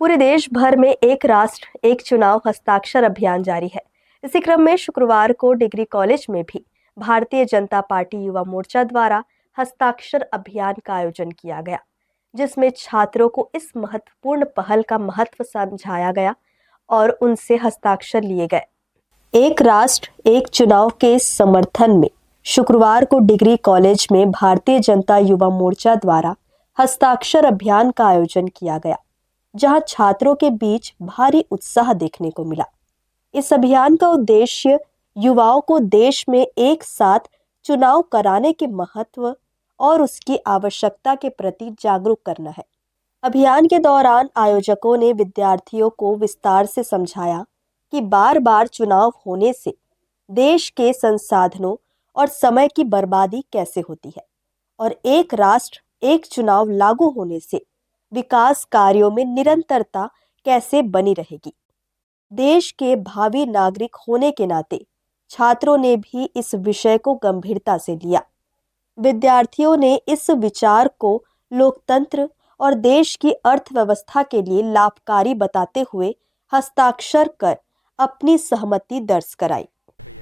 पूरे देश भर में एक राष्ट्र एक चुनाव हस्ताक्षर अभियान जारी है। इसी क्रम में शुक्रवार को डिग्री कॉलेज में भी भारतीय जनता पार्टी युवा मोर्चा द्वारा हस्ताक्षर अभियान का आयोजन किया गया, जिसमें छात्रों को इस महत्वपूर्ण पहल का महत्व समझाया गया और उनसे हस्ताक्षर लिए गए। एक राष्ट्र एक चुनाव के समर्थन में शुक्रवार को डिग्री कॉलेज में भारतीय जनता युवा मोर्चा द्वारा हस्ताक्षर अभियान का आयोजन किया गया, जहां छात्रों के बीच भारी उत्साह देखने को मिला। इस अभियान का उद्देश्य युवाओं को देश में एक साथ चुनाव कराने के महत्व और उसकी आवश्यकता के प्रति जागरूक करना है। अभियान के दौरान आयोजकों ने विद्यार्थियों को विस्तार से समझाया कि बार बार चुनाव होने से देश के संसाधनों और समय की बर्बादी कैसे होती है और एक राष्ट्र एक चुनाव लागू होने से विकास कार्यों में निरंतरता कैसे बनी रहेगी। देश के भावी नागरिक होने के नाते छात्रों ने भी इस विषय को गंभीरता से लिया। विद्यार्थियों ने इस विचार को लोकतंत्र और देश की अर्थव्यवस्था के लिए लाभकारी बताते हुए हस्ताक्षर कर अपनी सहमति दर्ज कराई।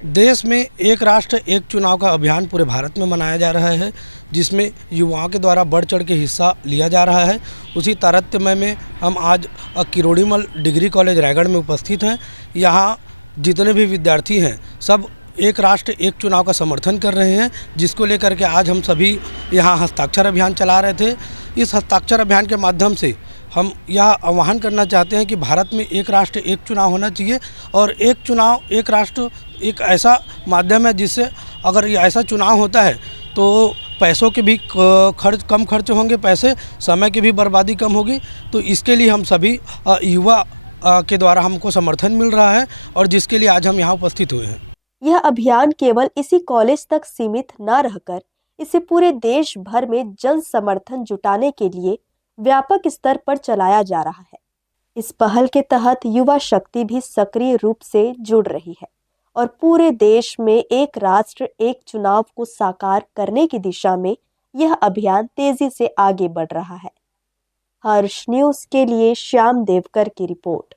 देश में एक राष्ट्र एक चुनाव का अभियान पूरे भारत में मनाया जा रहा है, जिसमें युवाओं के द्वारा बढ़ चढ़ के हिस्सा लिया जा रहा है। उसी तारतम्य में हम आज किरोड़ीमल डिग्री कॉलेज रायगढ़ में उपस्थित हैं। यहाँ जितने भी विद्यार्थी हैं सब एक राष्ट्र एक चुनाव का समर्थन कर रहे हैं, जिसको लेकर के आज हम सभी यहाँ हस्ताक्षर अभियान चला रहे थे। इस हस्ताक्षर अभियान के माध्यम से हम यह आह्वान करना चाहते हैं कि भारत में एक राष्ट्र एक चुनाव होना चाहिए और एक चुनाव एक राष्ट्र एक ऐसा माध्यम है जिससे अगर ये ऐसा चुनाव होता है तो पैसों के भी कम खर्च होंगे, पैसे समय की भी बर्बादी कम होगी। तो इसके लिए हम सभी युवा के द्वारा हमको समर्थन मिल रहा है और जिसके लिए आज हम यहाँ उपस्थित हुए हैं। यह अभियान केवल इसी कॉलेज तक सीमित न रहकर इसे पूरे देश भर में जन समर्थन जुटाने के लिए व्यापक स्तर पर चलाया जा रहा है। इस पहल के तहत युवा शक्ति भी सक्रिय रूप से जुड़ रही है और पूरे देश में एक राष्ट्र एक चुनाव को साकार करने की दिशा में यह अभियान तेजी से आगे बढ़ रहा है। हर्ष न्यूज़ के लिए श्याम देवकर की रिपोर्ट।